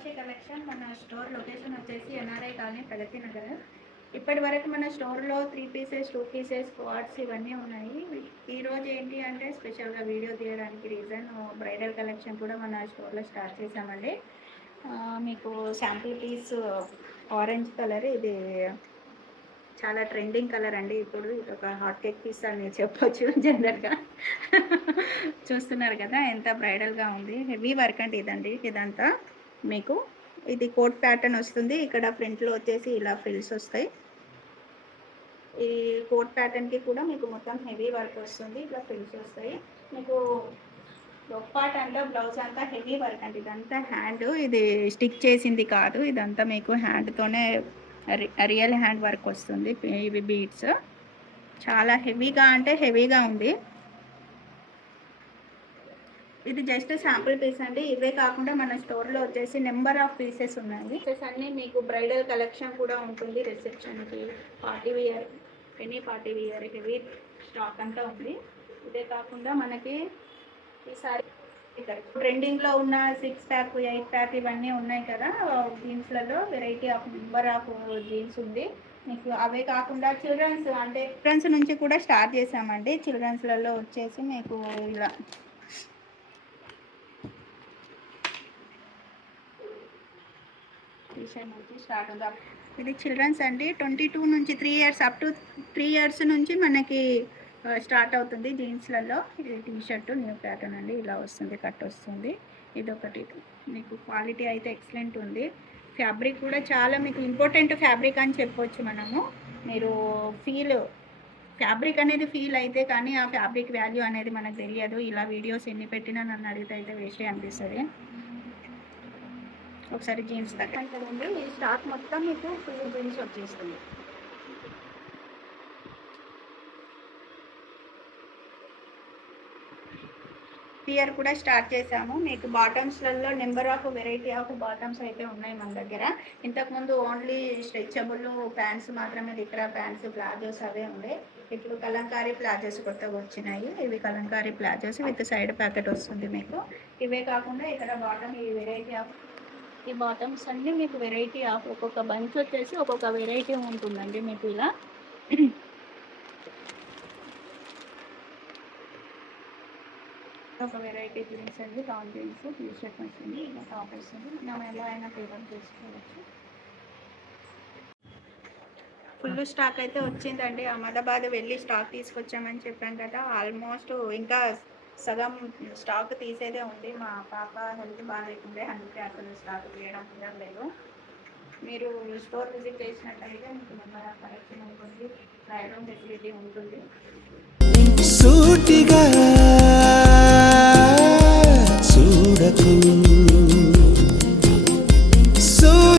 Kamakshi collection. మన store location వచ్చేసి NRI colony, Pragathi Nagar. ఇప్పటి వరకు మన స్టోర్లో 3 పీసెస్, 2 పీసెస్, స్క్వాడ్స్ ఇవన్నీ ఉన్నాయి. ఈరోజు ఏంటి అంటే స్పెషల్గా వీడియో తీయడానికి రీజన్, బ్రైడల్ కలెక్షన్ కూడా మన స్టోర్లో స్టార్ట్ చేసామండి. మీకు శాంపుల్ పీస్ ఆరెంజ్ కలర్, ఇది చాలా ట్రెండింగ్ కలర్ అండి. ఇప్పుడు ఇది ఒక హాట్ కేక్ పీస్ అని చెప్పొచ్చు జనరల్గా. చూస్తున్నారు కదా ఎంత బ్రైడల్గా ఉంది. హెవీ వర్క్ అండి ఇదండి. ఇదంతా మీకు ఇది కోట్ ప్యాటర్న్ వస్తుంది. ఇక్కడ ఫ్రంట్లో వచ్చేసి ఇలా ఫ్రిల్స్ వస్తాయి. ఈ కోట్ ప్యాటర్న్కి కూడా మీకు మొత్తం హెవీ వర్క్ వస్తుంది. ఇట్లా ఫ్రిల్స్ వస్తాయి. మీకు టాప్ పార్ట్ అంతా బ్లౌజ్ అంతా హెవీ వర్క్ అండి. ఇదంతా హ్యాండ్, ఇది స్టిక్ చేసింది కాదు. ఇదంతా మీకు హ్యాండ్తోనే రియల్ హ్యాండ్ వర్క్ వస్తుంది. ఇవి బీడ్స్ చాలా హెవీగా అంటే హెవీగా ఉంది. ఇది జస్ట్ శాంపుల్ పీస్ అండి. ఇవే కాకుండా మన స్టోర్లో వచ్చేసి నెంబర్ ఆఫ్ పీసెస్ ఉన్నాయి. పీసెస్ అన్నీ మీకు బ్రైడల్ కలెక్షన్ కూడా ఉంటుంది. రిసెప్షన్కి, party wear, any party wear heavy stock అంతా ఉంది. ఇదే కాకుండా మనకి ఈసారి ట్రెండింగ్లో ఉన్న 6 ప్యాక్, 8 ప్యాక్ ఇవన్నీ ఉన్నాయి కదా జీన్స్లలో. Variety of number of jeans ఉంది మీకు. అవే కాకుండా చిల్డ్రన్స్ నుంచి కూడా స్టార్ట్ చేసామండి. చిల్డ్రన్స్లలో వచ్చేసి మీకు ఇలా స్టార్ట్ ఉందా. ఇది చిల్డ్రన్స్ అండి. 22 నుంచి 3 ఇయర్స్, అప్ టు 3 ఇయర్స్ నుంచి మనకి స్టార్ట్ అవుతుంది జీన్స్లలో. ఇది టీషర్ట్ న్యూ ప్యాటర్న్ అండి. ఇలా వస్తుంది, కట్ వస్తుంది. ఇది ఒకటి మీకు క్వాలిటీ అయితే ఎక్సలెంట్ ఉంది. ఫ్యాబ్రిక్ కూడా చాలా మీకు ఇంపార్టెంట్ ఫ్యాబ్రిక్ అని చెప్పొచ్చు మనము. మీరు ఫ్యాబ్రిక్ అనేది ఫీల్ అయితే కానీ ఆ ఫ్యాబ్రిక్ వాల్యూ అనేది మనకు తెలియదు. ఇలా వీడియోస్ ఎన్ని పెట్టినా నన్ను అడిగితే అయితే వేస్ట్ అనిపిస్తుంది. ఒకసారి జీన్స్ తగ్గండి. ఈ స్టాక్ మొత్తం మీకు ఫుల్ జీన్స్ వచ్చేస్తుంది. ఇయర్ కూడా స్టార్ట్ చేసాము. మీకు బాటమ్స్లలో number of variety of bottoms అయితే ఉన్నాయి మన దగ్గర. ఇంతకుముందు ఓన్లీ స్ట్రెచబుల్ ప్యాంట్స్ మాత్రమే, లిక్రా ప్యాంట్స్, ప్లాజోస్ అవే ఉండే. ఇప్పుడు కలంకారీ ప్లాజోస్ కొత్తగా వచ్చినాయి. ఇవి Kalamkari palazzos with side packet వస్తుంది మీకు. ఇవే కాకుండా ఇక్కడ బాటమ్ ఈ వెరైటీ ఆఫ్ ఈ బాటమ్స్ అన్నీ మీకు వెరైటీ ఆఫ్ ఒక్కొక్క బంచ్ వచ్చేసి ఒక్కొక్క వెరైటీ ఉంటుందండి మీకు. ఇలా ఒక వెరైటీ జీన్స్ అండి. లాంగ్ జీన్స్, టీషర్ట్ వస్తుంది, ఇలా టాప్ వస్తుంది. మనం ఎలా అయినా పేపర్ చేసుకోవచ్చు. ఫుల్ స్టాక్ అయితే వచ్చిందండి. అహ్మదాబాద్ వెళ్ళి స్టాక్ తీసుకొచ్చామని చెప్పాం కదా. ఆల్మోస్ట్ ఇంకా సగం స్టాక్ తీసేదే ఉంది. మా పాప హెల్త్ బాగాలేకుండే, అందుకే అసలు స్టాక్ తీయడం కుదరలేదు. మీరు స్టోర్ విజిట్ చేసినట్టయితే మీకు నెంబర్ ఆఫ్ కలెక్షన్ ఉంటుంది, ట్రయల్ రూమ్ ఫెసిలిటీ ఉంటుంది.